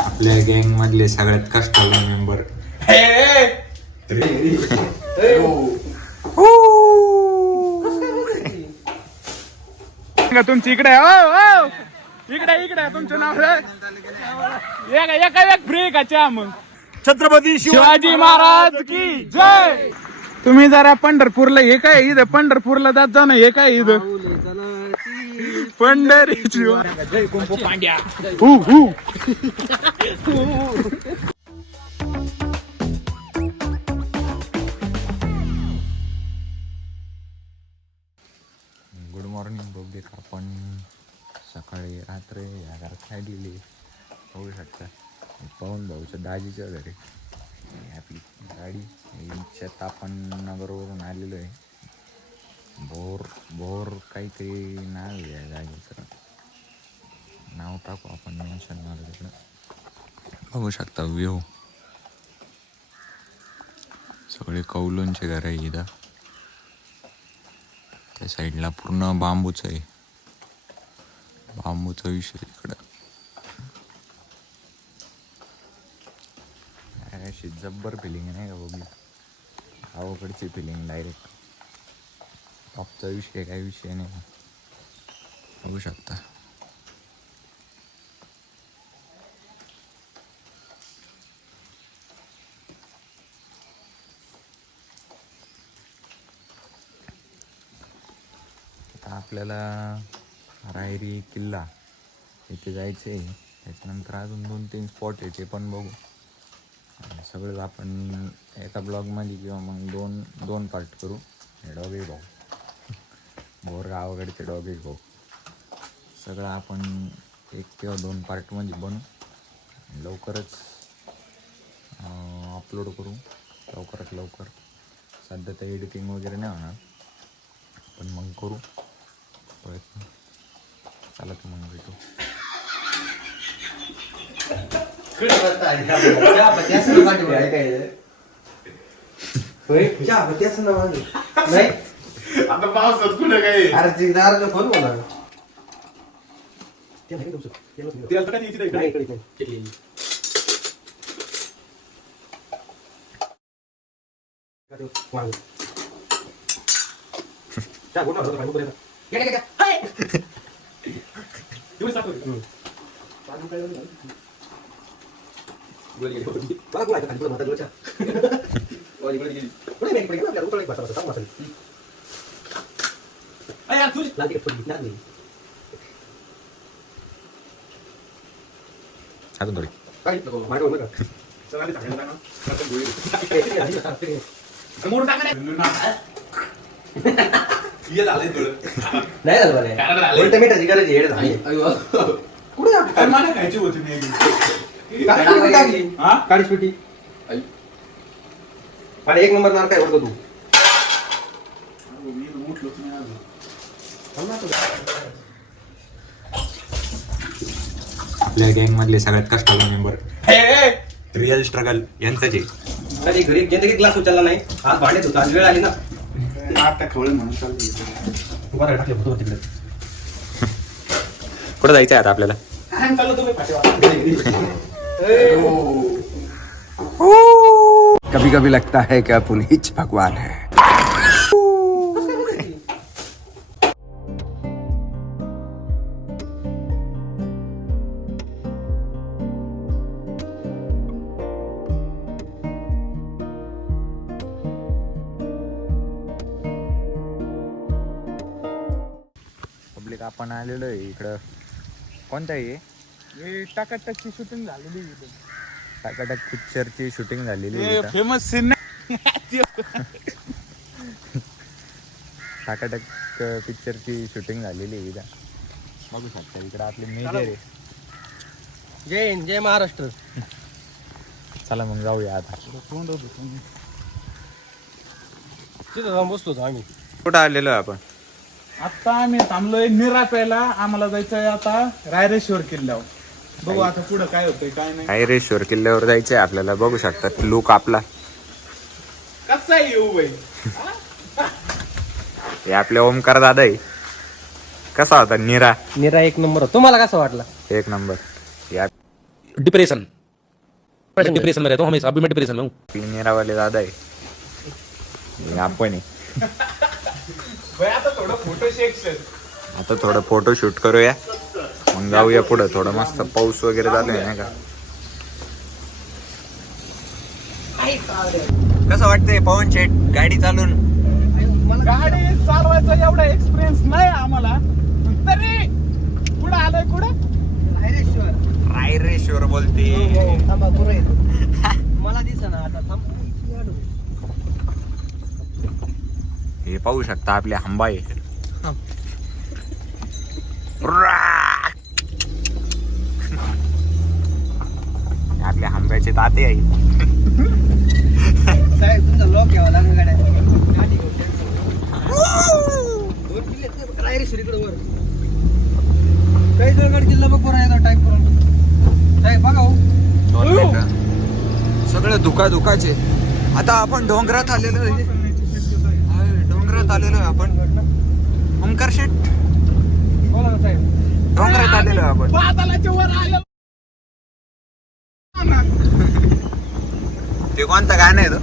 आपल्या गँग मधले सगळ्यात कष्टाळू मेंबर तुमची इकडे इकडे तुमचं नाव एक फ्री का चहा मग छत्रपती शिवाजी महाराज की जय. तुम्ही जरा पंढरपूरला हे काय इथं पंढरपूरला जात जा ना हे काय इथं पंढरीची जय कुंभो पांड्या गुड मॉर्निंग बघू आपण सकाळी रात्री या घरात काय दिली होऊ शकता पाहून भाऊच्या दाजीच्या घरी आपली गाडी शेत आपण नगरवरून आलेलो आहे. भोर काहीतरी नाव आहे जागेचं नाव टाकू आपण मेन्शन मारू तिकडं बघू शकता व्ह्यू सगळे कौलूंचे घर आहे इथं. त्या साईडला पूर्ण बांबूचं आहे बांबूचा विषय इकडं अशी जब्बर फिलिंग नाही का बघू गावाकडची फिलिंग डायरेक्ट टॉपचा विषय काही विषय नाही बघू शकता. आता आपल्याला रायरी किल्ला इथे जायचं आहे. त्याच्यानंतर अजून 2-3 स्पॉट आहे ते पण बघू. सगळं आपण एका ब्लॉगमध्ये किंवा मग दोन पार्ट करू. हे डॉगे भाऊ भोर गावाकडचे डॉगे भाऊ सगळं आपण 1 किंवा 2 पार्टमध्ये बनवू लवकरच अपलोड करू लवकरात लवकर. सध्या तर एडिटिंग वगैरे नाही होणार पण मग करू प्रयत्न. चला तर मग भेटू. आता पावसात कुठे काय फोन बोला अजून थोडी मिठाची गरज आहे कुठे खायची होती काळीच पिठी आणि 1 नंबर नार काय ओळख तू आपल्या गँग मधले सगळ्यात कष्टाळू मेंबर रिअल स्ट्रगल यांचाच आहे. कधी घरी जिंदगी क्लास उचलला नाही आज भांडे होता आज वेळ आली ना आता खवळ म्हणून चालली बरं टाकले फोटो तिकडे कुठं जायचं आहे आता आपल्याला कभी कभी लगता है कि अपन हिच भगवान है. पब्लिक आपण आलेलो आहे इकडं. कोणतं आहे हे टाकाटाकची शूटिंग झालेली टाकाटक पिक्चरची शूटिंग झालेली आहे इथं. फेमस सीन टाकाटक पिक्चरची शूटिंग झालेली आहे इथं. बघू शकता इकडं आपले मेजर आहे. जय हिंद जय महाराष्ट्र. चला मग जाऊया आता. तिथं जाऊन बसतो आम्ही. कुठं आलेलो आहे आपण? आता आम्ही थांबलोय निराप्याला. आम्हाला जायचंय आता रायरेश्वर किल्ल्यावर. बघू आता पुढं काय होतंय काय नाही. रायरेश्वर किल्ल्यावर जायचंय आपल्याला. बघू शकतात लुक आपला कसा आहे येऊ बाई. हे आपले ओमकार दादा आहे. कसा होता निरा? निरा एक नंबर होता. तुम्हाला कसं वाटला? एक नंबर. या डिप्रेशन डिप्रेशन में रहता हूँ हमेशा. अभी मैं डिप्रेशन में हूँ. निरावाले दादा आहे हे आपण आहे. भाई आता थोडं फोटो सेक्शन. आता थोडं फोटो शूट करूया मग जाऊया पुढं. थोडं मस्त पाऊस वगैरे चालू आहे नाही का. कसं वाटतंय पवन शेठ गाडी चालून? गाडी चालवायचा एवढा एक्सपिरियन्स नाही आम्हाला, तरी कुठं आलोय कुठं रायरेश्वर बोलते. मला दिसा ना आता थांब. हे पाहू शकता आपले हंबाई. आपल्या हंब्याचे ताते आहे. साहेब तुमचा लॉक घ्यावा लागेल गाड्या. इकडे वर काही जळगड किल्ला बघ बरं येतो टाईप करून. साहेब बघा हो. 2 मिनिटं. सगळं दुखाचे. आता आपण डोंगरात आलेलो आहे. डोंगरात आलेलो आहे आपण. ओंकार शेठ बोला ना साहेब. डोंगरात आलेलो आहे आपण. बादलाच्या वर आलो. ते कोणतं गाणं आहे तो?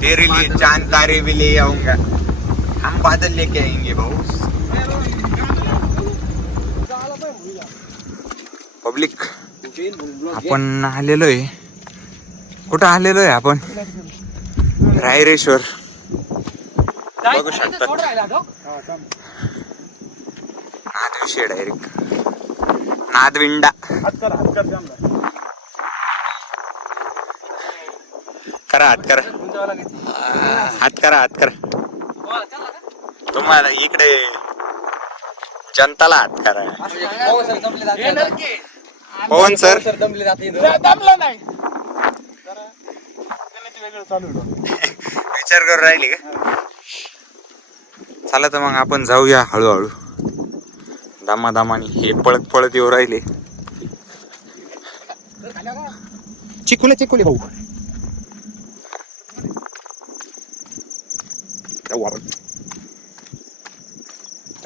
तेरे लिए चांद तारे भी ले आऊंगा, हम बादल लेके आएंगे भाऊ. पब्लिक आपण आलेलो आहे. कुठं आलेलो आहे आपण? रायरेश्वर बघू शकता. नादविषय डायरेक्ट नादविंडा. हात कर जमला. करा हात करा. हात करा हात करा. तुम्हाला इकडे जनताला हात करा. पवन सर दमले जाते. दमला नाही जरा गणित वेगळं चालू आहे. विचार करून राहिली का? चला तर मग आपण जाऊया हळूहळू दामादामानी. हे पळत पळत येऊ राहिले. चिकुले भाऊ.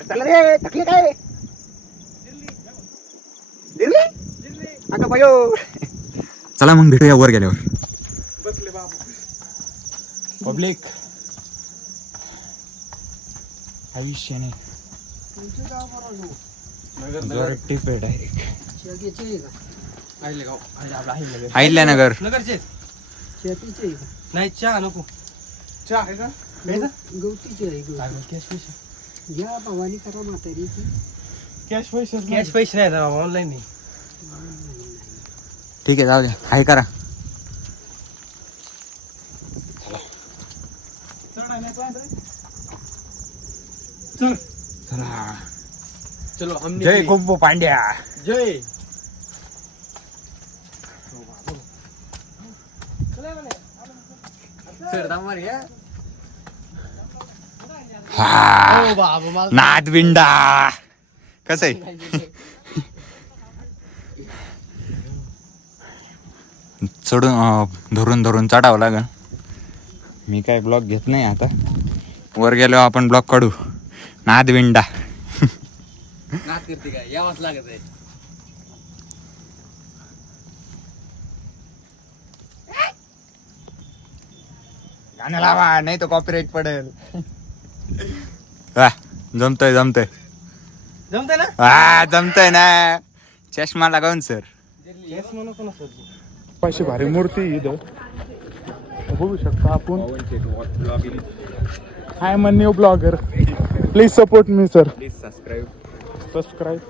चला रे थकले काय चला मग भेटूया वर गेल्यावर. बसले बाबा. पब्लिक आयुष्य नाही टिप आहे डायरेक्ट. अहिल्यानगर. नगरचे नाही चहा नको. चहा आहे का? गवतीची आहे घ्या भवानी करा म्हातारीची. कॅश पैसे कॅश पैसे नाही ऑनलाईन नाही. ठीक आहे जाऊ द्या. हाय करा. चल चला. चलो हम जय कुंभू पांड्या. जय. नादविंडा कसं आहे? चढून धरून चढावं लागेल. मी काय ब्लॉक घेत नाही आता. वर गेलो आपण ब्लॉक काढू. नादविंडा. नाद करते काय यावंच लागत आहे. गाणं लावा नाही तर कॉपीराईट पडेल. जमतय जमतंय ना. जमतय ना. चष्मा लगावून सर. पैसे भारी मूर्ती इथं बघू शकता आपण. I am a new blogger. Please support me sir. Please subscribe.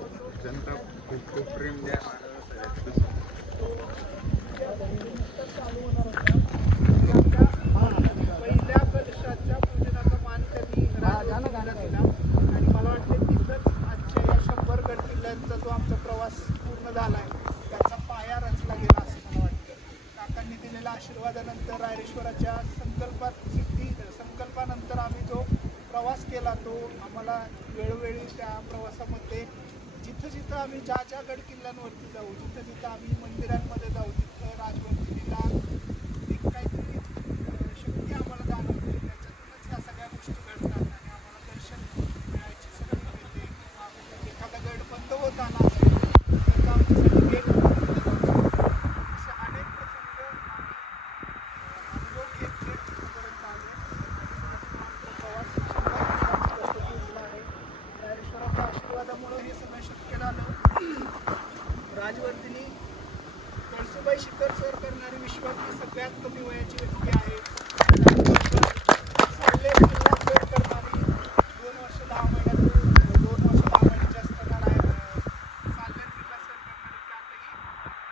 पहिल्या कलशाच्या पूजनाचा मान त्यांनी आणि मला वाटतं तिथंच आजच्या या 100 गड किल्ल्यांचा जो आमचा प्रवास पूर्ण झाला आहे त्याचा पाया रचला गेला असं मला वाटतं. काकांनी दिलेल्या आशीर्वादानंतर रायरेश्वराच्या संकल्पानंतर आम्ही जो प्रवास केला तो आम्हाला वेळोवेळी त्या प्रवासामध्ये जिथं आम्ही ज्या गड किल्ल्यांवरती जाऊ जिथं आम्ही मंदिरांमध्ये जाऊ तिथं राजवंशीला एक काहीतरी शक्ती आम्हाला जाणवते. त्याच्यातूनच ह्या सगळ्या गोष्टी घडतात आणि आम्हाला दर्शन मिळायची संधी मिळते किंवा सगळ्यात कमी वयाची व्यक्ती आहे. त्यानंतर सल्ले पल्ला फेर करणारी 2 वर्ष 10 महिन्याच्या असताना साल्हेर किल्ला सर करणारी त्यातही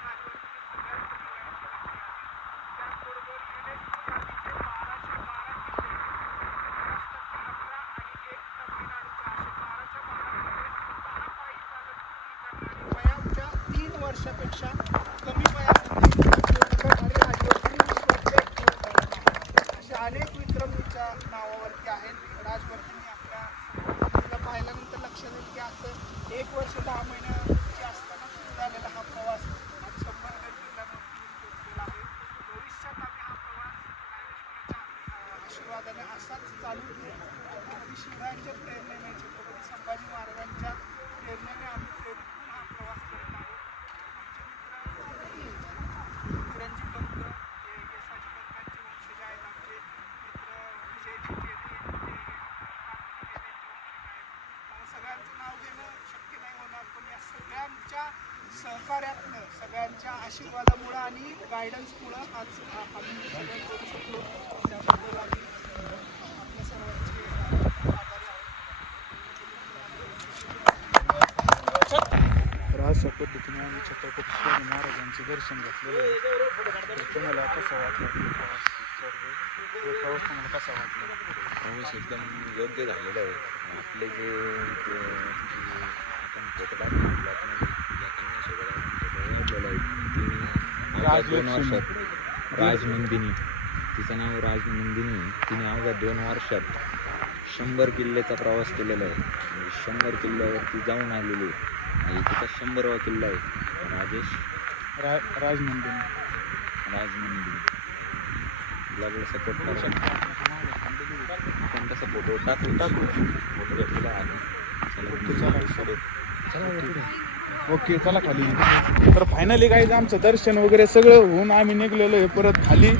राजवंतीची सगळ्यात कमी वयाची व्यक्ती आहे. त्याचबरोबर UNESCO यादीचे 12चे 12 किल्ले, महाराष्ट्रातले 11 आणि 1 तामिळनाडूचा असे 12च्या 12 किल्ले स्वतः पायी चालत पूर्ण करणारी वयाच्या 3 वर्षापेक्षा कमी वयामध्ये करणारी राजवंती विश्वातले असे अनेक विक्रम तिच्या नावावरती आहेत. राजवंतींनी आपल्या तिला पाहिल्यानंतर लक्षात येईल की असं 1 वर्ष 10 महिन्याची असताना सुरू झालेला हा प्रवास आज 100 गड किल्ल्यांवरती पोहोचलेला आहे. भविष्यात आम्ही हा प्रवास रायरेश्वराच्या आशीर्वादाने असाच चालू ठेवू. छत्रपती शिवरायांच्या प्रेरणेने, छत्रपती संभाजी महाराजांच्या प्रेरणेने आम्ही प्रेरित होऊन हा प्रवास करत आहोत. आमचे मित्र रणजित पंत हे यसाजी पंतांचे वंशज आहेत. आमचे मित्र विजयजी केले जे काकाजी केलेंचे वंशज आहेत. मला सगळ्यांचं नाव घेणं शक्य नाही होणार, पण या सगळ्यांच्या सहकार्यातनं, सगळ्यांच्या आशीर्वादामुळं आणि गायडन्समुळं आज आम्ही सगळं करू शकलो. त्याबद्दल आम्ही आपल्या सर्वांचे आभारी आहोत. तर अशा पद्धतीने आम्ही छत्रपती शिवाजी महाराजांचे दर्शन घेतलेलं आहे. तर तुम्हाला कसा वाटला प्रवास? प्रवास तुम्हाला कसा वाटला? प्रवास एकदम योग्य झालेला आहे. आपले जे आपण फोटो टाकले ब्लॉगमध्ये लोकांनी सोबत राजनंदिनी, तिचं नाव राजनंदिनी. तिने अवघ्या 2 वर्षात 100 किल्ल्याचा प्रवास केलेला आहे. म्हणजे 100 किल्ल्यावरती जाऊन आलेली आहे. आणि तिचा 100वा किल्ला आहे राजनंदिनी. ब्लॉगला सपोर्ट करू शकतो. आपण तसा फोटो टाकू फोटो घेतलेला आहे. ओके, चला खाली. तर फायनली काही आमचं दर्शन वगैरे सगळं होऊन आम्ही निघलेलो आहे परत खाली.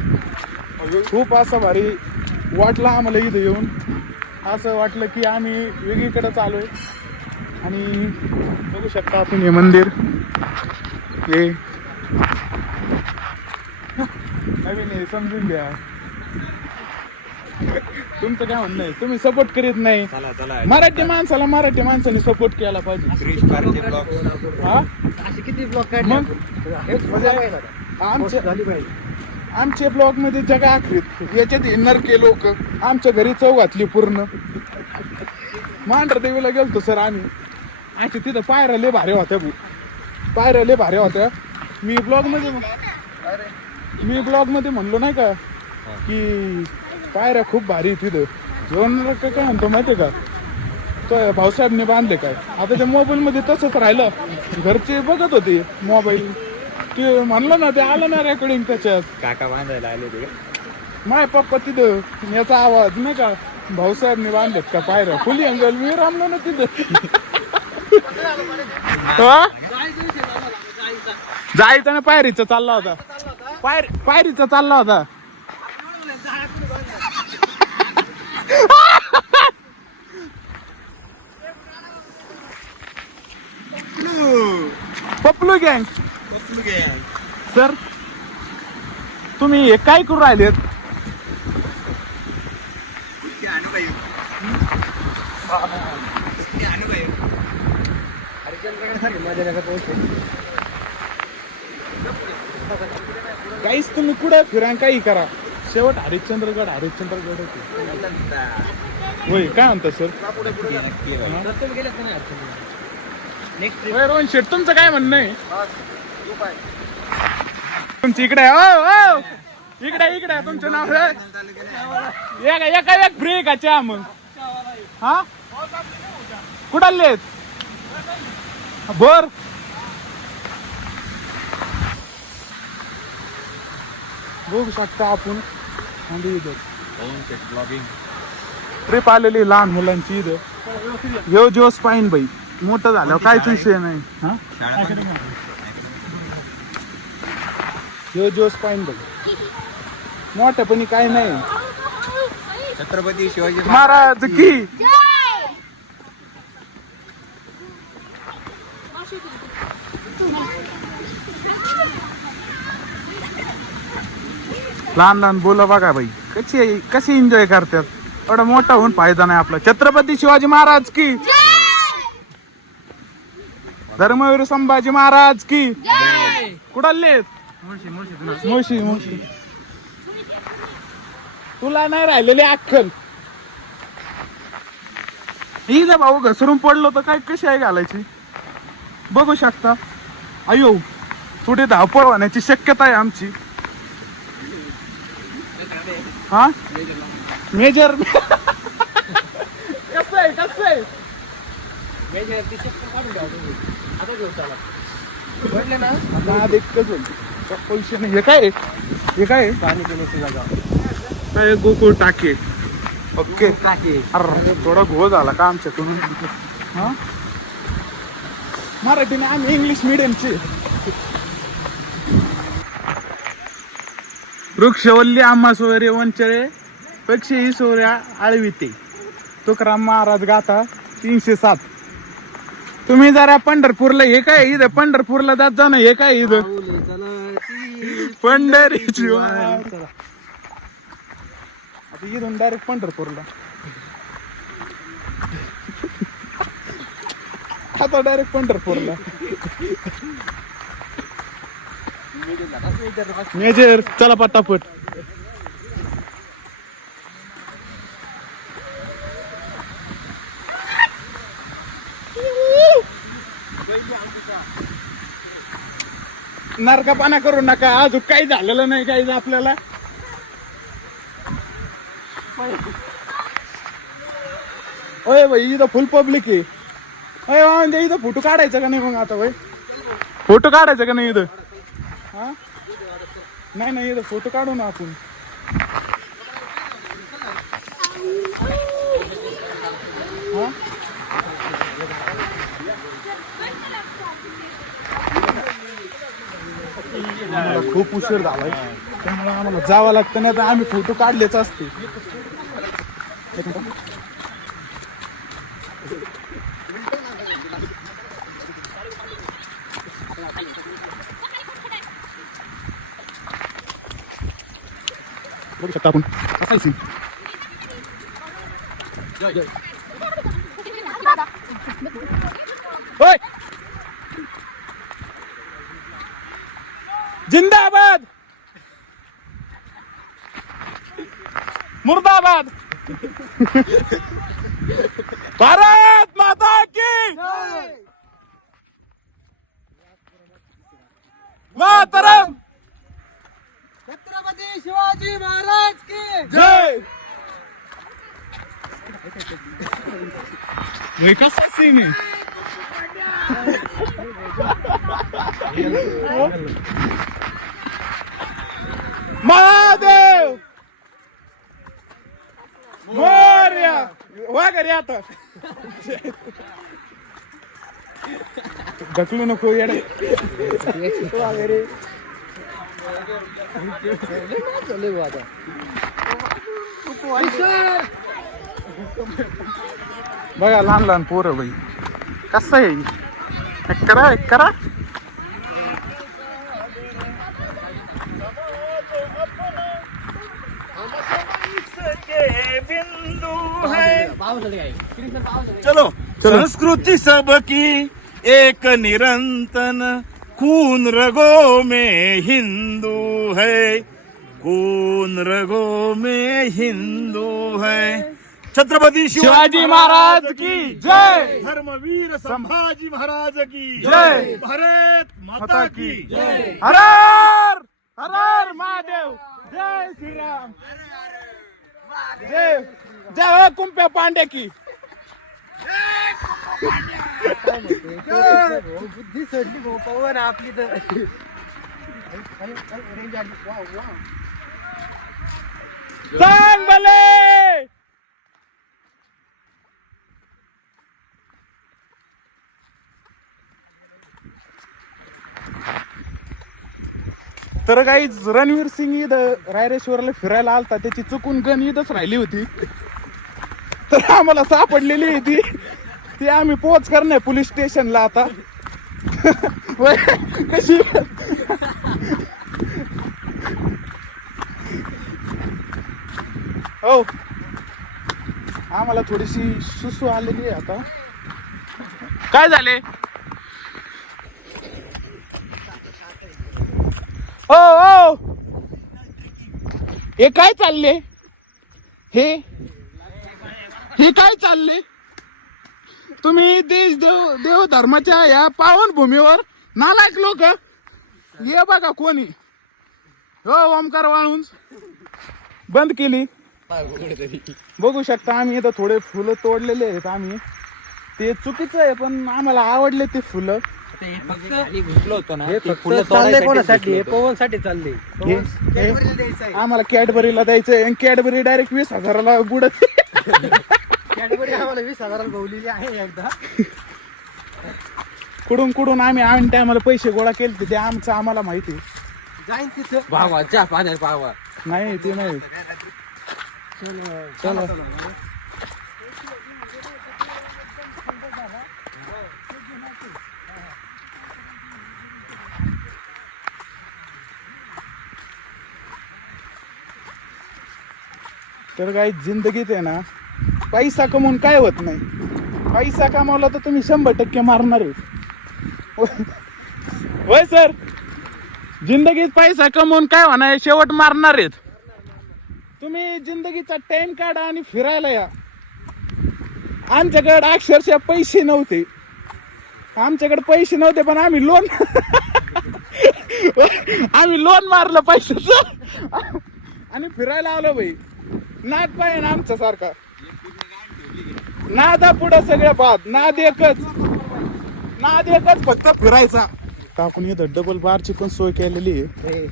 खूप असं भारी वाटलं आम्हाला इथं येऊन. असं वाटलं की आम्ही वेगळीकडे चालू आहे. आणि बघू शकता आपण हे मंदिर, हे नवीन हे समजून घ्या. तुमचं काय म्हणणं आहे? तुम्ही सपोर्ट करीत नाही. मराठी माणसाने सपोर्ट केला पाहिजे. हा, असे किती ब्लॉक मग आमचे ब्लॉग मध्ये जगा आखरीत याच्यात येणार के लोक. आमच्या घरी चव घातली पूर्ण. मांढर देवीला गेलतो सर आम्ही. अच्छा, तिथं पायऱ्या लय भारी होत्या. मी ब्लॉग मध्ये म्हणलो नाही का की पायऱ्या खूप भारी तिथं. जेवण काय म्हणतो माहितीये का, तो भाऊसाहेबने बांधले काय. आता त्या मोबाईल मध्ये तसंच राहिलं. घरचे बघत होते मोबाईल. ते म्हणलं ना, ते आलं ना रेकॉर्डिंग त्याच्यात. काका बांधायला आले ते माय पप्पा तिथं, याचा आवाज नाही का, भाऊसाहेबने बांधलेत का पायऱ्या. फुली अंगल मी रामलो ना तिथं. जायचं ना, पायरीचा चालला होता. पायरीचा चालला होता. पपलू गँग सर, तुम्ही हे काय करू राहिलेत? काहीच तुम्ही कुठं फिरा, काही करा, शेवट हरिश्चंद्रगड होय. काय म्हणता सर? रोहन शेठ, तुमचं काय म्हणणं आहे? तुमची इकडे इकडे तुमचं नाव एका एक फ्री का चहा मग? हा, कुठाले बर. बघू शकता आपण ट्रिप आलेली लहान मुलांची इथं. यो जो स्पाईन बाई मोठं झाल्यावर काहीच विषय नाही. यो जो स्पाईन बाई मोठ्यापणी काय नाही. छत्रपती शिवाजी महाराज की लहान लहान बोला बघा बाई कशी एन्जॉय करतात. एवढा मोठा होऊन फायदा नाही आपला. छत्रपती शिवाजी महाराज की, धर्मवीर संभाजी महाराज की. कुडाले मुळशी. तुला नाही राहिलेली अक्कल. ही जर भाऊ घसरून पडलो तर काय कशी आहे घालायची बघू शकता. अयो थोडी धावपळ होण्याची शक्यता आहे आमची. हा मेजर कसं आहे पैसे नाही. हे काय पाणी पिण्याची जागा काय गोकुळ टाके. ओके अरे थोडा घोळ झाला का आमच्याकडून. हा मराठीने आम्ही इंग्लिश मिडियमची. वृक्षवल्ली आम्हा सोयरे वंचरे पक्षी सोऱ्या आळविते. तुकाराम महाराज गाथा 307. तुम्ही जरा पंढरपूरला हे काय इथं पंढरपूरला जात जा ना. हे काय इथं पंढरीची वाट. आता इथून डायरेक्ट पंढरपूरला. आता डायरेक्ट पंढरपूरला. मेजर चला पटापट. नरकापाना करू नका. अजून काही झालेलं नाही काही आपल्याला. ओय भाई इथं फुल पब्लिक आहे. अय म्हणजे इथं फोटो काढायचा का नाही मग आता भाई. फोटो काढायचा का नाही इथं. हा नाही इथं फोटो काढू ना आपण. खूप उशीर झालाय त्यामुळे आम्हाला जावं लागतं. नाही तर आम्ही फोटो काढलेच असते. बघू शकता आपण कसा आहे. जिंदाबाद मुर्दाबाद भारत माता की मातरम. छत्रपती शिवाजी महाराज की जय. कसा सीन आहे. महादेव मोरया वा घरी आता. ढकलू नको येडे. बघा लहान लहान पोरं बाई कसं आहे. करा चलो संस्कृति सबकी एक निरंतन खून रगों में हिंदू है. खून रगों में हिंदू है. छत्रपती शिवाजी महाराज की जय. धर्मवीर संभाजी महाराज की जय. भारत माता की हर हर हर महादेव. जय श्रीराम. जय जय हो कुंप्या पांडे की. बुद्धी सोडली भाऊ पवन आपली तर. सांग भले. तर गाईज रणवीर सिंग इथं रायरेश्वरला फिरायला आलता. त्याची चुकून गन इथंच राहिली होती तर आम्हाला सापडलेली होती. ती आम्ही पोच करणार पोलीस स्टेशनला आता. कशी हो आम्हाला थोडीशी सुसू आलेली आहे आता. काय झाले? हो हो हे काय चालले? हे काय चालले? तुम्ही देश देव धर्माच्या या पावन भूमीवर नालायक लोक ये बघा कोणी. हो ओमकार वाळून बंद केली. बघू शकता आम्ही इथं थोडे फुलं तोडलेले आहेत आम्ही. ते चुकीचं आहे पण आम्हाला आवडले ते फुलं. चाललंय कोणासाठी? हे पवनसाठी चाललंय. आम्हाला कॅडबरीला द्यायचंय आणि कॅडबरी डायरेक्ट 20,000ला बुडत. कॅडबरी आम्हाला 20,000 भवलेली आहे एकदा. कुडून आम्ही आम्हाला पैसे गोळा केले ते आमचं आम्हाला माहिती. जाईन तिथं भावा चहा पाण्यात भावा. नाही ते नाही. चलो तर काही जिंदगीत आहे ना पैसा कमवून काय होत नाही. पैसा कमावला तर तुम्ही 100% मारणार आहे. होय सर जिंदगीत पैसा कमवून काय होणार शेवट मारणार आहेत. तुम्ही जिंदगीचा टाइम काढा आणि फिरायला या. आमच्याकडे अक्षरशः पैसे नव्हते. आमच्याकडे पैसे नव्हते पण आम्ही लोन मारलं पैशाचं आणि फिरायला आलो बाई. नाद पाहिजे ना आमच्या सारखा. नादा पुढं सगळं बाद. नाद एकच फक्त फिरायचा. आपण इथं डबल बारची पण सोय केलेली आहे.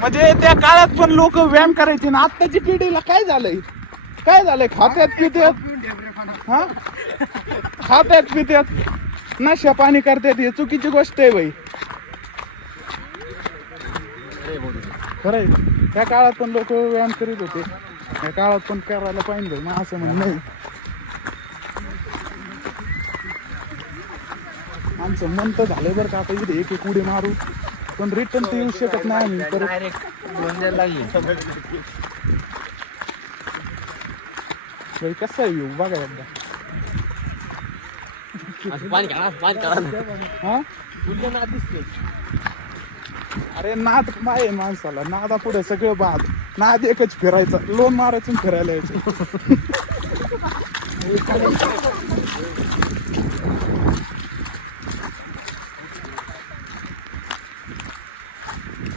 म्हणजे त्या काळात पण लोक व्यायाम करायचे ना. आत्ताची पिढीला काय झालंय खात्यात पित्यात नशा पाणी करतात. हे चुकीची गोष्ट आहे बाई. खरंय त्या काळात पण लोक व्यायाम करीत होते. त्या काळात पण करायला पाहिजे ना असं म्हणणं नाही. आमचं मन तर झालंय बरं का आता इथे एक उडी मारू पण रिटर्न तर येऊ शकत नाही आम्ही परत. कसं आहे येऊ बघा एकदा. हा अरे नाद आहे माणसाला. नादा पुढे सगळं बाद. नाद एकच फिरायचा. लोन मारायचं फिरायला यायचं.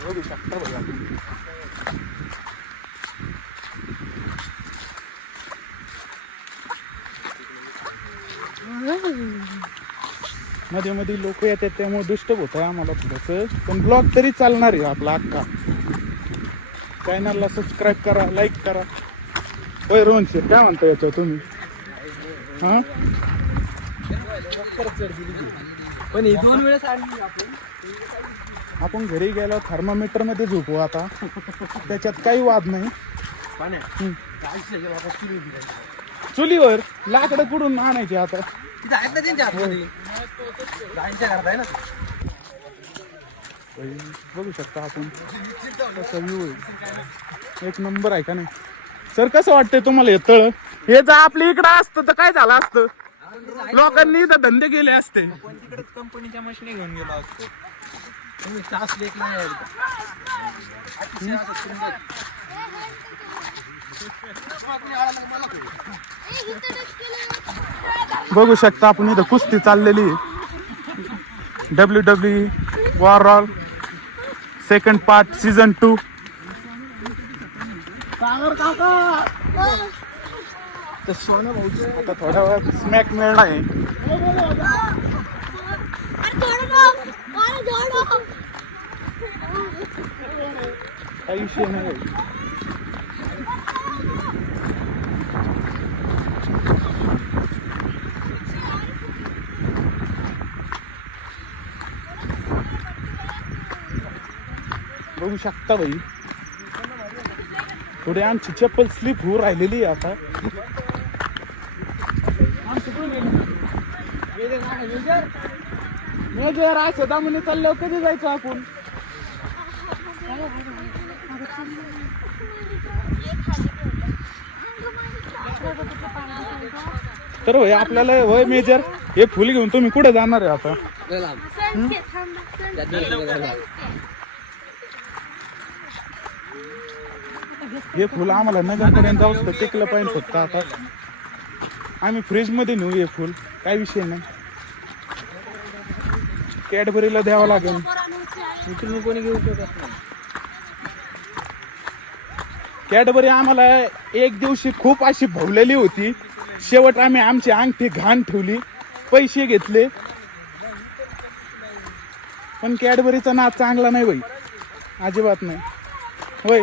बघू शकता बघा. मध्ये मध्ये लोक येतात त्यामुळे डिस्टर्ब होत आहे आम्हाला थोडंसं. पण ब्लॉग तरी चालणार आहे आपला अख्खा. चॅनलला सबस्क्राईब करा, लाईक करा. होय रोहन शेठ काय म्हणता याच्यावर तुम्ही? हा पण हे 2 वेळेस आणली आपण घरी गेलो थर्मामीटर मध्ये झोपू आता. त्याच्यात काही वाद नाही. चुलीवर लाकडं कुठून आणायची आता? तिथे आहेत ना त्यांच्या हातमध्ये. आहे ना. बघू शकता आपण कसा व्ह्यू आहे. एक नंबर आहे का नाही सर? कसं वाटतंय तुम्हाला हे तळ? हे जर आपल्या इकडं असतं तर काय झालं असतं? लोकांनी इथं धंदे केले असते. तिकडे कंपनीच्या मशीन घेऊन गेलो असतो. तुम्ही तास लेख नाही. बघू शकता आपण इथं कुस्ती चाललेली आहे. WWE war second part season 2. आता थोड्या वेळात स्मॅक मिळणार आहे. काही विषय नाही. बघू शकता भाई थोडी आमची चप्पल स्लिप होऊ राहिलेली आहे आता. मेजर असं दामने चालल्यावर कधी जायचं आपण? तर होय आपल्याला होय मेजर हे फुल घेऊन तुम्ही कुठे जाणार आहे आता? हे फुल आम्हाला नगरपर्यंत जाऊच तर टिकलं पाहिजे फक्त. आता आम्ही फ्रीज मध्ये नेऊ हे फुल, काय विषय नाही. कॅडबरीला द्यावं लागेल. इकडून कोणी घेऊ शकत नाही. कॅडबरी आम्हाला एक दिवशी खूप अशी भवलेली होती. शेवट आम्ही आमची अंगठी घाण ठेवली, पैसे घेतले, पण कॅडबरीचा नाद चांगला नाही बाई, अजिबात नाही. होय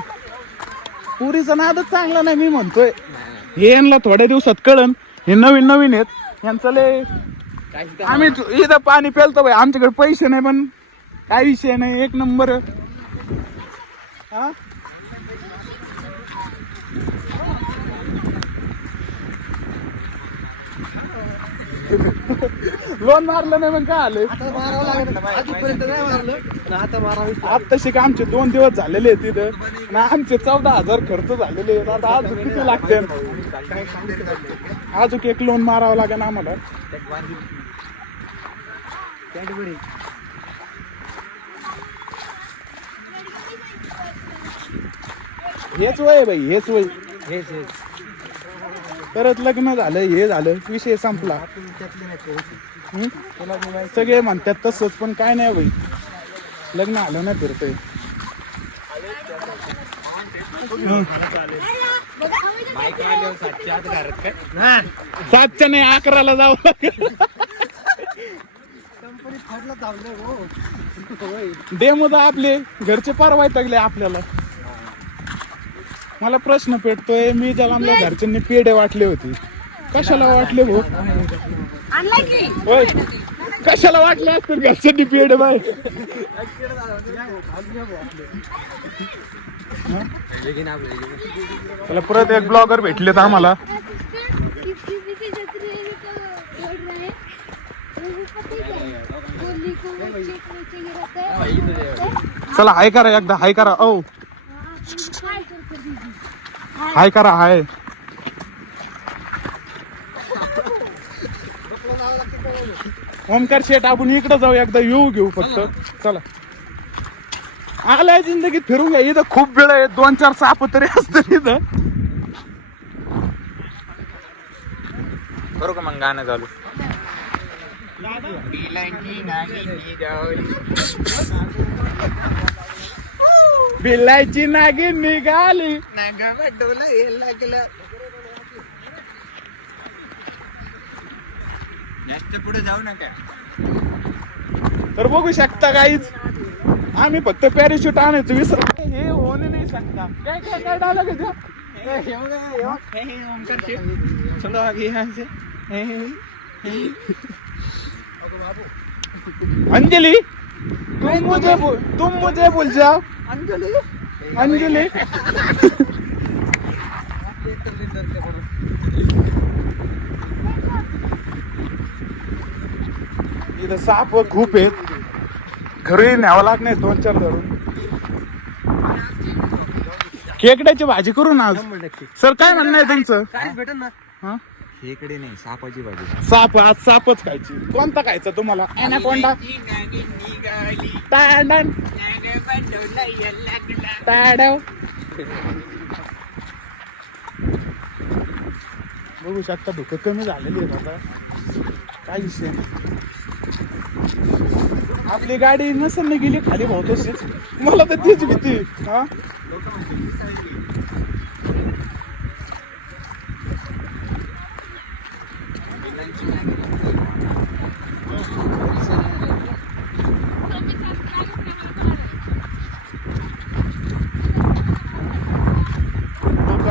पुरीचा नादच चांगला नाही मी म्हणतोय. हे यांना थोड्या दिवसात कळन. हे नवीन नवीन आहेत यांचं लय. आम्ही इथं पाणी प्यालतो बाई, आमच्याकडे पैसे नाही पण काय विषय नाही, एक नंबर. हा लोन मारलं नाही मग काय आलं? आजपर्यंत नाही मारलं, पण आता मारावं. आत्ताशी का आमचे 2 दिवस झालेले आहेत तिथं ना, आमचे 14,000 खर्च झालेले आहेत. आता अजून किती लागते? अजून एक लोन मारावं लागेल आम्हाला. हेच वय बाई, हेच वय. परत लग्न झालं, हे झालं, विषय संपला. सगळे म्हणतात तसंच, पण काय नाही बाई, लग्न आलं नाही फिरतंय. सातच्या नाही 11ला जावं लागेल. डेमो तर आपले घरचे पार वैतागले आपल्याला. मला प्रश्न पेटतोय, मी ज्याला आमच्या घरच्यांनी पेढे वाटले होते, कशाला वाटले भाऊ? होय कशाला वाटले असतील घरच्यांनी पेढे बाय? त्याला परत एक ब्लॉगर भेटलेत आम्हाला. चला हाय करा एकदा, हाय करा. ओ हाय करा, हाय. ओमकार शेठ आपण इकडे जाऊ, एकदा येऊ घेऊ फक्त. चला आलाय जिंदगीत फिरून घ्या. इथं खूप वेळ आहे, 2-4 साप तरी असतं इथं. करू का मग गाणं चालू? बिलायची नागिन निघाली. पुढे जाऊ नका. तर बघू शकता काहीच, आम्ही फक्त पॅराशूट आणायचं विसर. हे होणे नाही शकता. काय काय काय डायलॉग आहे? अंजलि तुम मुझे भूल जाओ. अंजलि इथं साप खूप आहेत, घरी न्यावं लागत नाही 2-4 धरून. खेकड्याची भाजी करू ना आज. सर काय म्हणणं आहे तुमचं? काय भेटेल ना? हा खेकडे नाही, सापाची भाजी. साप, आज सापच खायची. कोणता खायचा तुम्हाला? ॲनाकोंडा, तांडण, ताडव. बघू शकता धुकं कमी झालेली आहे आता, काय विषय नाही. आपली गाडी नसेल ना गेली खाली भाऊ तशीच, मला तर तीच भीती. हा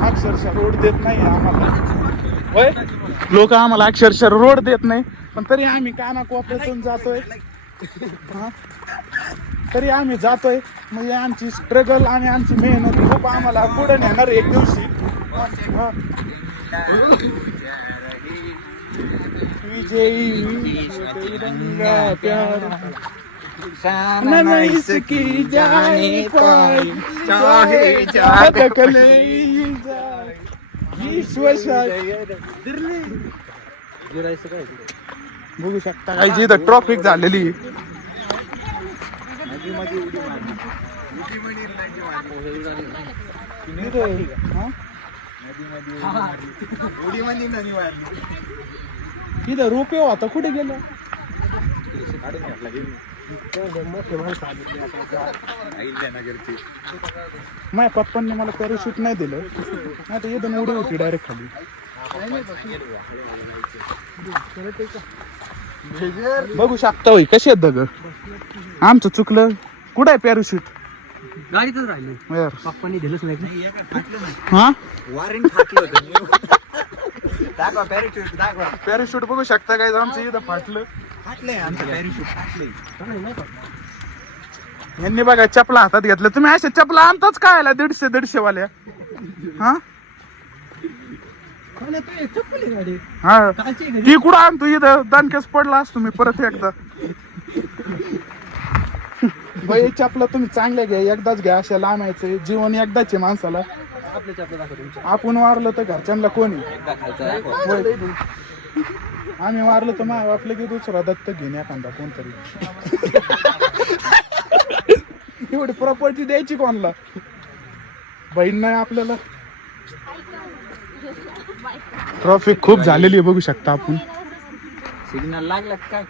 अक्षरशः रोड देत नाही आम्हाला. होय लोक आम्हाला अक्षरशः रोड देत नाही, पण तरी आम्ही कानाकोपऱ्यातून जातोय. हा तरी आम्ही जातोय. म्हणजे आमची स्ट्रगल आणि आमची मेहनत खूप आम्हाला पुढे नेणार एक दिवशी. विजयी तिरंगा प्यारा नहीं इसकी जाने पाई चाहे जादकले बघू शकता काही इथं ट्रॉफिक झालेली इथं रोपे आता कुठे गेलं माझ्या पप्पांनी मला पॅराशूट नाही दिलं नाही तर इथून उडी होती डायरेक्ट खाली बघू शकता होई कशी आहेत दगड आमचं चुकलं कुठं आहे पॅराशूट गाडीतच राहिलो पप्पांनी दिलंच नाही हा वॉरंट फाटलं होतं दाखवा पॅराशूट दाखवा पॅराशूट बघू शकता काय आमचं इथं फाटलं फाटलंय आमचं पॅराशूट फाटलंय यांनी बघा चपला हातात घेतलं तुम्ही अशा चपला आणताच काय आला 150 वाल्या हा हा ती कुठं आणतो इथं दानकेस पडला असतो मी परत एकदा बाई चपला तुम्ही चांगल्या घ्या एकदाच घ्या अशा लांबायचं जीवन एकदाच आहे माणसाला आपण वारलं तर घरच्यांना कोणी आम्ही वारलो तर मग आपलं की दुसरा दत्त घेणे एखादा कोणतरी एवढी प्रॉपर्टी द्यायची कोणाला बहीण नाही आपल्याला ट्रॉफिक खूप झालेली आहे बघू शकता आपण सिग्नल लागला काय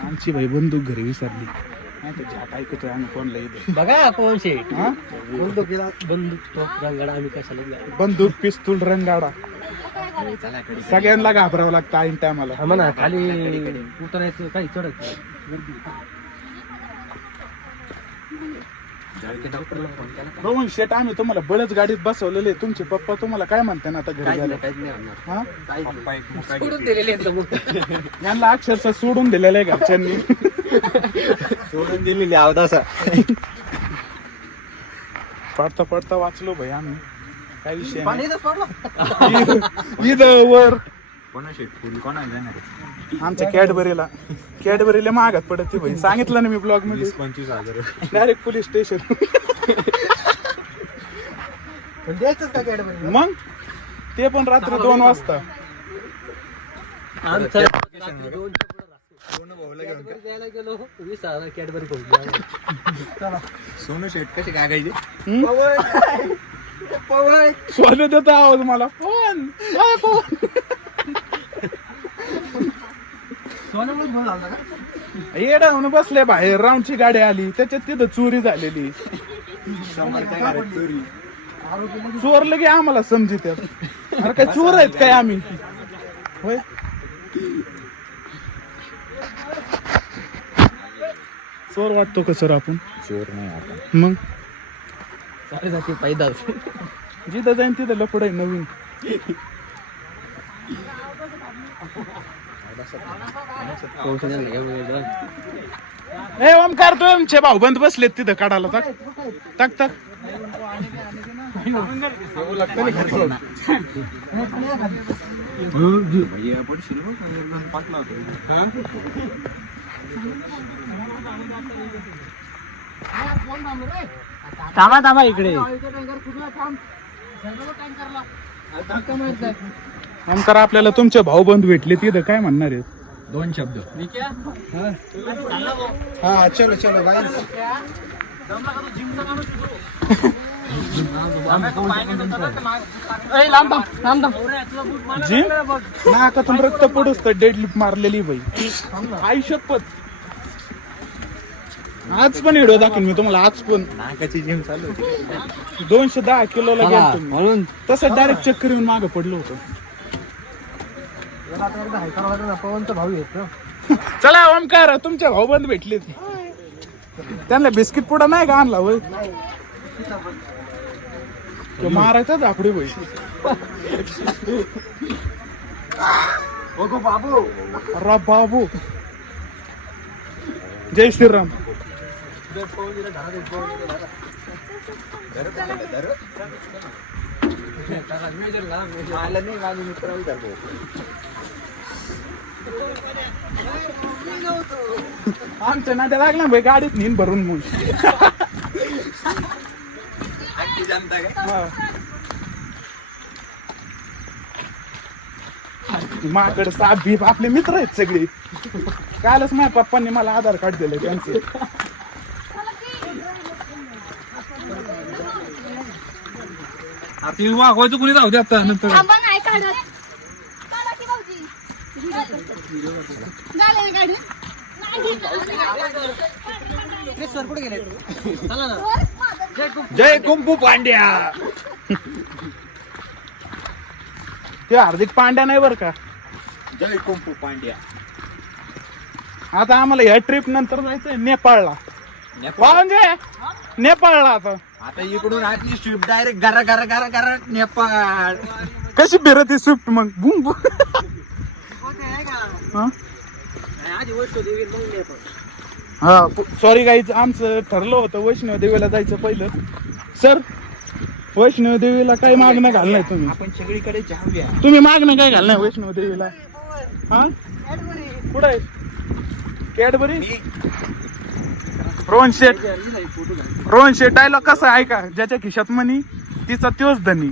आमची भाई बंदूक घरी विसरली नाही तर झाट ऐकतोय आम्ही कोणला इथे बघा कोण शेठ हा बंदूक रंगाडा आम्ही कशाला बंदूक पिस्तूल रंगाडा सगळ्यांना घाबरावं लागतं ऐन टायमाला म्हणा खाली उतरायचं काही चढत रोहन शेट आम्ही तुम्हाला बळच गाडीत बसवलेले तुमचे पप्पा तुम्हाला काय म्हणते ना आता घरी गेल्यावर? हा सोडून दिलेले यांना अक्षरशः सोडून दिलेलं आहे घरच्यांनी सोडून दिलेली अवदासा पडता पडता वाचलो भाई आम्ही काय विषय नाही. इथं वर कोणाशी फुल कोणा जाणार आमच्या कॅडबरीला मागात पडत ती भाई सांगितलं ना मी ब्लॉग मध्ये 25,000 डायरेक्ट पोलीस स्टेशन द्यायचंच का कॅडबरी मग ते पण रात्री 2 वाजता द्यायला गेलो 20,000 कॅडबरी घेऊन सोनू शेट कशी कागायचे सोनं देतो आवाज मला फोन येडा म्हणून बसले बाहेर राऊंडची गाडी आली त्याच्यात तिथं चोरी झालेली चोरलं की आम्हाला समजित अरे काय चोर आहेत काय आम्ही होय चोर वाटतो का सर आपण चोर नाही आपण मग साडेसाती पैदास जिथं जाईन तिथं लफड आहे नवीन ए ओमकार तो आमचे भाऊबंद बसलेत तिथं काढायला टाक टाक टाक थांबा थांबा इकडे ओमकार आपल्याला तुमचे भाऊबंद भेटले तिथं काय म्हणणार आहे 2 शब्द हा चलो चलो बाय जिम नाकातून रक्त पडूस तर डेडलिफ्ट मारलेली बाई आयुष्यपत आज पण व्हिडिओ दाखवेन मी तुम्हाला आज पण नाकाची जिम चालू होती 210 किलोला गेलो तुम्ही तसं डायरेक्ट चक्कर येऊन मागं पडलो होतो पवनचा भाऊ येतो चला ओमकार तुमच्या भाऊबंद भेटले त्यांना बिस्किट पुडा नाही का आणला होय तो मारायचा झापडी बाई बाबू अरे बाबू जय श्रीराम आमच्या नाद्या लागला भाई गाडीत नेन भरून मग माकड साप बीप आपले मित्र आहेत सगळे. कालच माझ्या पप्पांनी मला आधार कार्ड दिलं त्यांचं. ती वागवायचं कुणी जाऊ दे आता नंतर. थांबा नाही काढत. काढा की भाऊजी. झालं काढून. सर कुठे गेले? चला ना. जय कुंपू पांड्या. ते हार्दिक पांड्या नाही बर का. जय कुंपू पांड्या. आता आम्हाला ह्या ट्रिप नंतर जायचंय नेपाळला. म्हणजे नेपाळला आता इकडून आतली स्विफ्ट डायरेक्ट गारा गारा गारा गारा नेपाळ. कशी फिरत स्विफ्ट मग बुम बुम. हा सॉरी गाईज आमचं ठरलं होतं वैष्णव देवीला जायचं पहिलं. सर वैष्णव देवीला काही मागणं घालणार तुम्ही? आपण सगळीकडे जाऊया. तुम्ही मागणं काय घालणार वैष्णव देवीला? हा कुठं आहे कॅडबरी? रोहन शेट डायलॉग कसा आहे का, ज्याच्या खिशात मनी तिचा त्योच धनी.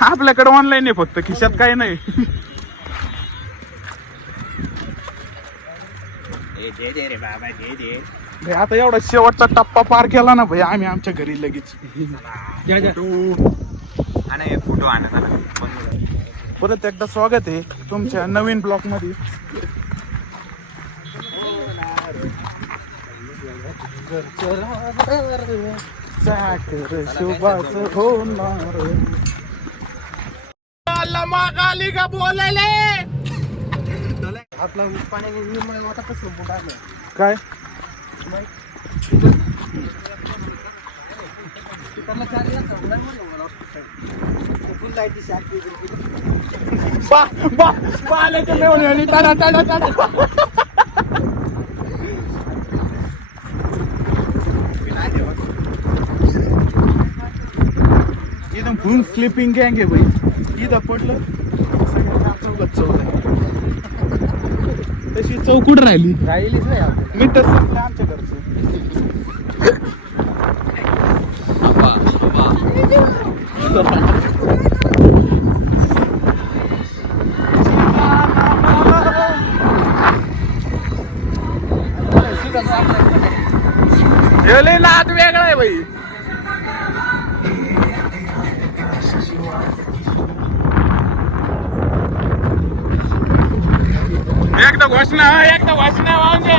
आपल्याकडे ऑनलाईन आहे फक्त, खिशात काही नाही. आता एवढा शेवटचा टप्पा पार केला ना भाई आम्ही आमच्या घरी लगेच. फोटो आणा. परत एकदा स्वागत आहे तुमच्या नवीन ब्लॉक मध्ये. शुभाच होणार मागाली का बोलायले. आपला पाण्याने वाटा कसं काय एकदम फुल स्लिपिंग गँग आहे भाई. इथं पडलं तशी चौकूट राहिली मी तर संपलं आमच्या घरचं. नाद वेगळा आहे भाई. एकदा घोषणा म्हणजे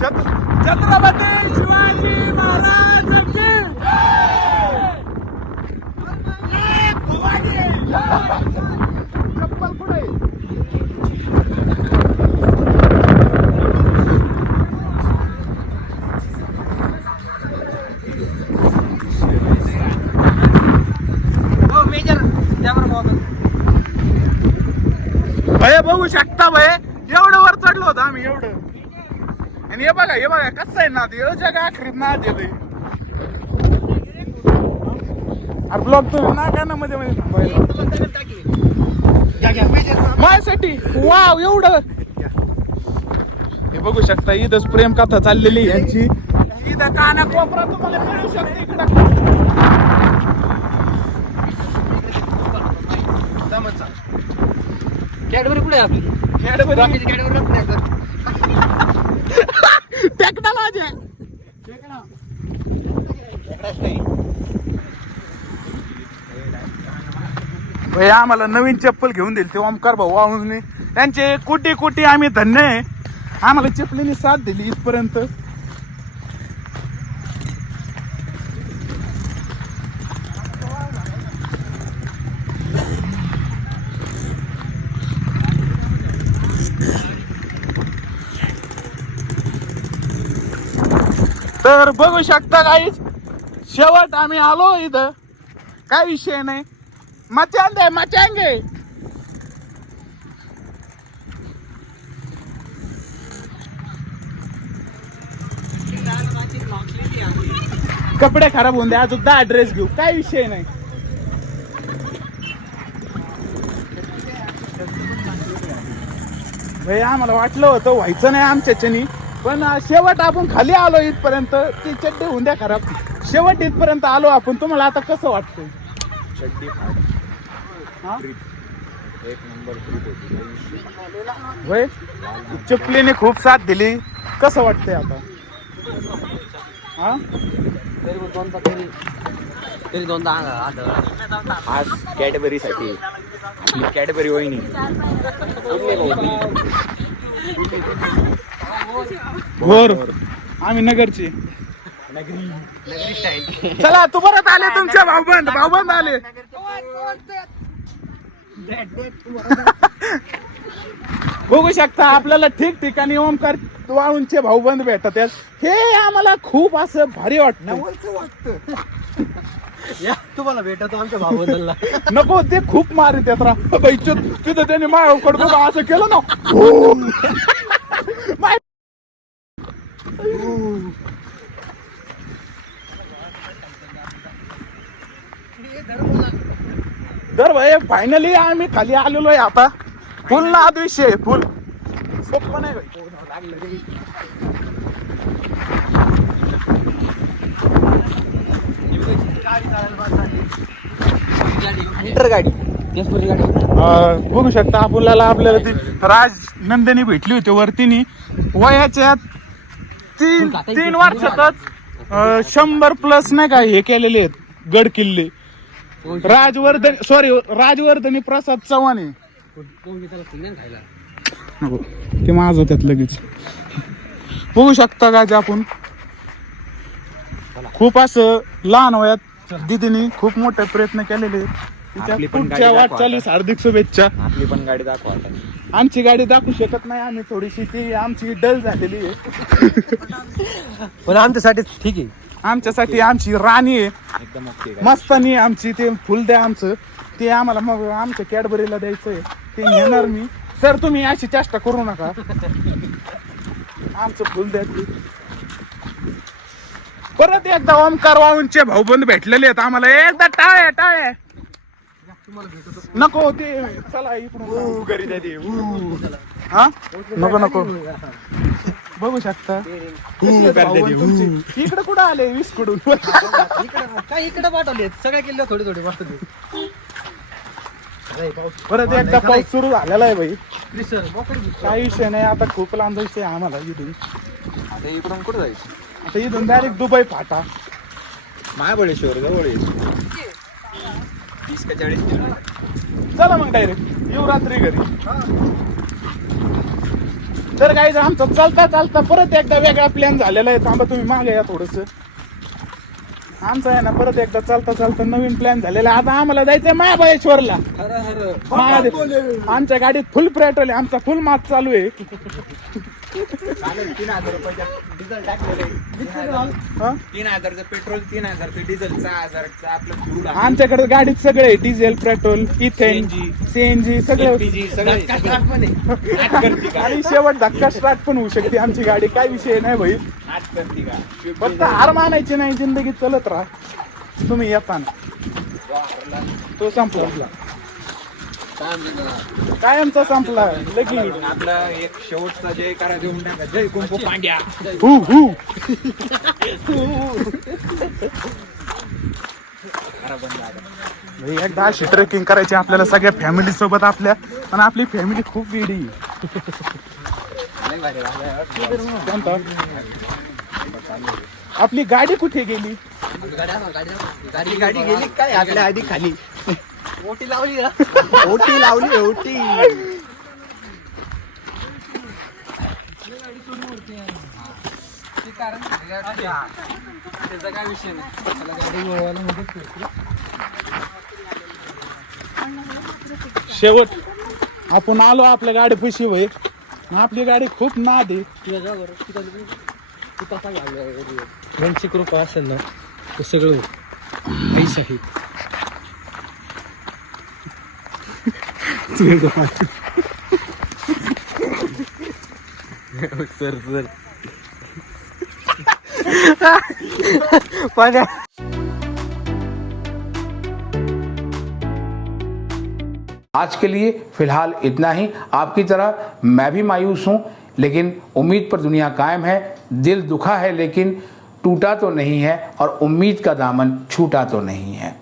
छत्रपती शिवाजी महाराज की चप्पल कुठे? भय बघू शकता भय एवढं वर चढलो होतो आम्ही एवढं. आणि हे बघा कसं आहे ना एवढं जगा आखरीत ना येते. ब्लॉक तो ना गाण्यामध्ये माझ्यासाठी वाव एवढं. हे बघू शकता इथंच प्रेम कथा चाललेली यांची. इथं काना कोपरा तुम्हाला मिळू शकते इकडं. कॅडबरी कुठे आहे आपली? टेक्नॉलॉजी भैया आम्हाला नवीन चप्पल घेऊन दिली ते ओमकार भाऊ वाहून. त्यांचे कोटी कोटी आम्ही धन्य आहे. आम्हाला चप्पलीने साथ दिली इथपर्यंत. तर बघू शकता गाईज शेवट आम्ही आलो इथं. काय विषय नाही. मचांगे कपडे खराब होऊन द्या अजून 10 ड्रेस घेऊ, काय विषय नाही. भाई आम्हाला वाटलं होतं व्हायचं नाही आमच्याच्यानी, पण शेवट आपण खाली आलो इथपर्यंत. ती चड्डी होऊन द्या खराब, शेवट इथपर्यंत आलो आपण. तुम्हाला आता कसं वाटतंय? चड्डी हा? एक नंबर ट्रिप होती. होय, चपलीने खूप साथ दिली. कसं वाटतंय आता? हा, तरी दोनदा आज कॅडबरीसाठी आपली कॅडबरी वहिनी. भोर आम्ही नगरची. चला तू परत आले, तुमचे भाऊबंद आले. बघू शकता आपल्याला ठिकठिकाणी ओमकार वाळूंचे भाऊबंद भेटतात. हे आम्हाला खूप असं भारी वाटतं. या तुम्हाला भेटतो आमच्या भावबंदलला. नको, ते खूप मारित येत राहा. तिथं त्याने माझ्याकडे बघा असं केलं ना. हो. तर भाई फायनली आम्ही खाली आलेलो आहे आता. फुल ना विषय फुल सोपं नाही भाई. बघू शकता आपल्याला ती राज नंदिनी भेटली होती वरतीनी. वयाच्या 3 वर्षातच 100+ नाही का हे केलेले आहेत गड किल्ले. राजवर्धनी प्रसाद चव्हाण आहे. नको, ते माझं त्यात लगेच. बघू शकता का आपण खूप असं लहान वयात दिदीने खूप मोठे प्रयत्न केलेले आहेत. तिच्या आपली पण पुढच्या गाडी दाखवा वाटचालीस हार्दिक शुभेच्छा. आपली पण गाडी दाखवा आता. आमची गाडी दाखवू शकत नाही आम्ही, थोडीशी ती आमची डल झालेली आहे. पण आमच्यासाठी ठीक आहे. आमच्यासाठी आमची राणी आहे, एकदम ओके. मस्तानी आमची. ते फुल द्या आमचं, ते आम्हाला मग आमच्या कॅडबरीला द्यायचंय, ते घेणार मी. सर तुम्ही अशी चेष्टा करू नका, आमचं फुल द्या. परत एकदा ओमकार वाळूंचे भाऊबंद भेटलेले आहेत आम्हाला. एकदा टाळे नको, ते चला इकडून घरी द्या ते. हा नको बघू शकता इकडे कुठं आले 20 कडून. काय इकडे पाठवले सगळ्या किल्ले थोडे पाठवले. परत एकदा पाऊस सुरू झालेला आहे भाई. काही विषय नाही, आता खूप लांब जायचंय आम्हाला इथून. आता इकडून कुठं जायचं? आता इथून डायरेक्ट दुबई फाटा. महाबळेश्वर जवळ आहे. 30 का 40 किलोमीटर. चला मग डायरेक्ट येऊ रात्री घरी. तर काही आमचं चालता परत एकदा वेगळा प्लॅन झालेला आहे. थांबा तुम्ही मागे या थोडस. आमचा आहे ना परत एकदा चालता नवीन प्लॅन झालेला. आता आम्हाला जायचंय महाबळेश्वरला. महादेव आमच्या गाडीत फुल पेट्रोल आहे, आमचा फुल मार्च चालू आहे. 3,000 रुपयाचं डिझेल टाकलेलं आहे. 3,000चं पेट्रोल, 3,000चं डिझेल, 6,000चं आपलं fuel आहे. आमच्याकडे गाडीत सगळे आहे, डिझेल, पेट्रोल, इथेन, सीएनजी सगळं. आणि शेवट धक्का स्टार्ट पण होऊ शकते आमची गाडी. काय विषय नाही भाई. फक्त हार मानायची नाही, जिंदगी चलत राहा. तुम्ही येताना तो संपला, कायमचा संपला लगी. आपला एक शेवटचा जय करा देऊन टाका. जय कुंपू पांड्या. एकदा अशी ट्रेकिंग करायची आपल्याला सगळ्या फॅमिली सोबत आपल्या. पण आपली फॅमिली खूप वेडी. आपली गाडी कुठे गेली? गाडी गेली काय आपल्या आधी खाली. ओटी लावली ना. ओटी लावली ओटी. काय विषय नाही. शेवट आपण आलो आपल्या गाडी पैशी होय. आपली गाडी खूप नाद आहे. यांची कृपा असेल ना ते सगळं पैसे आहे. सर आज के लिए फिलहाल इतना ही। आपकी तरह मैं भी मायूस हूँ, लेकिन उम्मीद पर दुनिया कायम है। दिल दुखा है लेकिन टूटा तो नहीं है, और उम्मीद का दामन छूटा तो नहीं है।